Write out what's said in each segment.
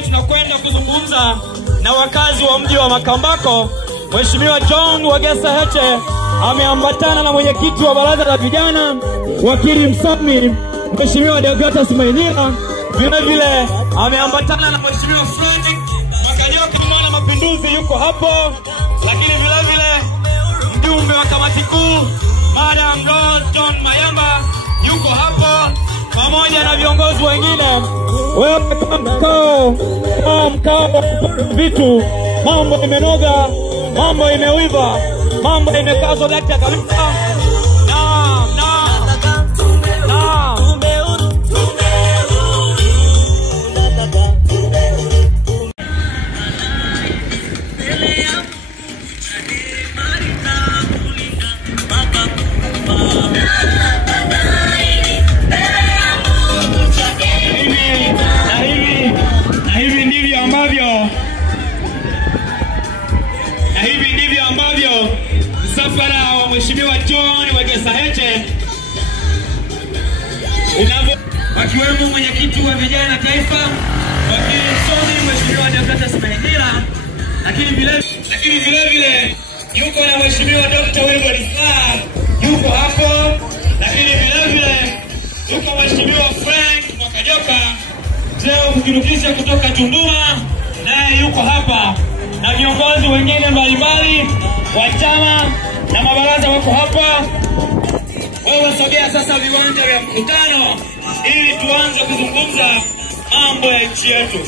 ambavyo tunakwenda kuzungumza na wakazi wa mji wa Makambako, Mheshimiwa John Wegesa Heche ameambatana na mwenyekiti wa baraza la vijana, wakili msomi Mheshimiwa Deogratus Mainira. Vile vile ameambatana na Mheshimiwa Fredrick Makanyoka, mwana mapinduzi yuko hapo, lakini vile vile mjumbe wa kamati kuu Madam Rose John Mayamba yuko hapo, pamoja na viongozi wengine. Wewe mkao vitu, mambo imenoga, mambo imeuiva, mambo imekazwa dakika kabisa. Hivi ndivyo ambavyo msafara wa Mheshimiwa John Wegesa Heche wakiwemo mwenyekiti wa vijana taifa, wakili msomi Mheshimiwa Deogratus Mainira, lakini vile vile yuko na Mheshimiwa Dr. Wilbur Slaa yuko hapo, lakini vile vile yuko Mheshimiwa Frank Makanyoka leo mkirukisha kutoka Tunduma, naye yuko hapa, na viongozi wengine mbalimbali wa chama na mabaraza wako hapa. Wewe sogea sasa viwanja vya mkutano ili tuanze kuzungumza mambo ya nchi yetu.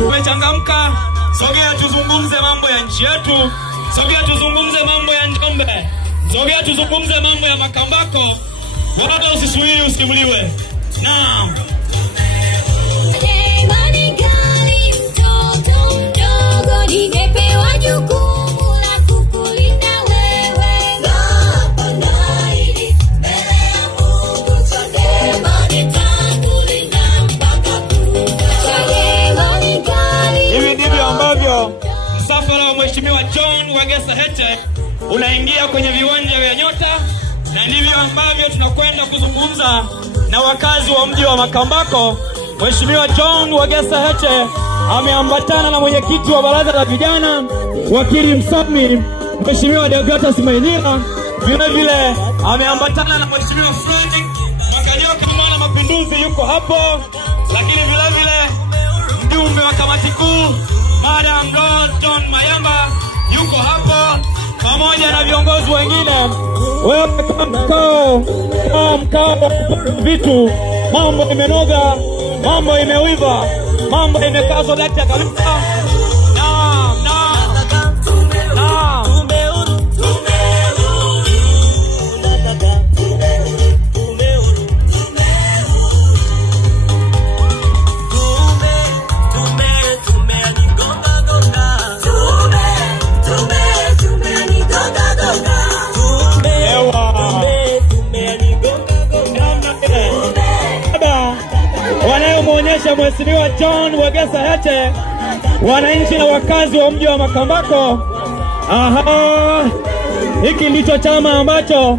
Umechangamka? Sogea tuzungumze mambo ya nchi yetu. Sogea tuzungumze mambo ya Njombe. Sogea tuzungumze mambo ya Makambako. Wala usisubiri usimuliwe. Naam. Hivi ndivyo ambavyo msafara wa Mheshimiwa John Wegesa Heche unaingia kwenye viwanja vya Nyota, na ndivyo ambavyo tunakwenda kuzungumza na wakazi wa mji wa Makambako. Mheshimiwa John Wegesa Heche ameambatana na mwenyekiti wa baraza la vijana, wakili msomi Mheshimiwa Deogratus Mainira. Vile vile ameambatana na Mheshimiwa Fredrick Makanyoka, mwana mapinduzi yuko hapo, lakini vile vile mjumbe wa kamati kuu Madam Rose John Mayamba yuko hapo, pamoja na viongozi wengine. Wewe mkao vitu, mambo imenoga, mambo imeuiva, mambo imekazwa dakika kabisa. Wanayomuonyesha Mheshimiwa John Wegesa Heche wananchi na wakazi wa mji wa Makambako. Aha, hiki ndicho chama ambacho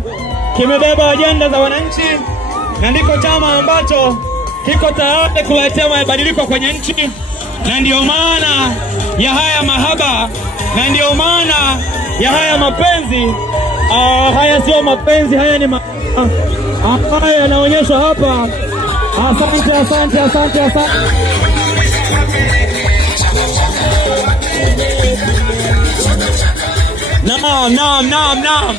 kimebeba ajenda za wananchi, na ndiko chama ambacho kiko tayari kuletea mabadiliko kwenye nchi, na ndio maana ya haya mahaba, na ndio maana ya haya mapenzi. Haya sio mapenzi, haya ni haya yanaonyeshwa hapa. Asante. Naam.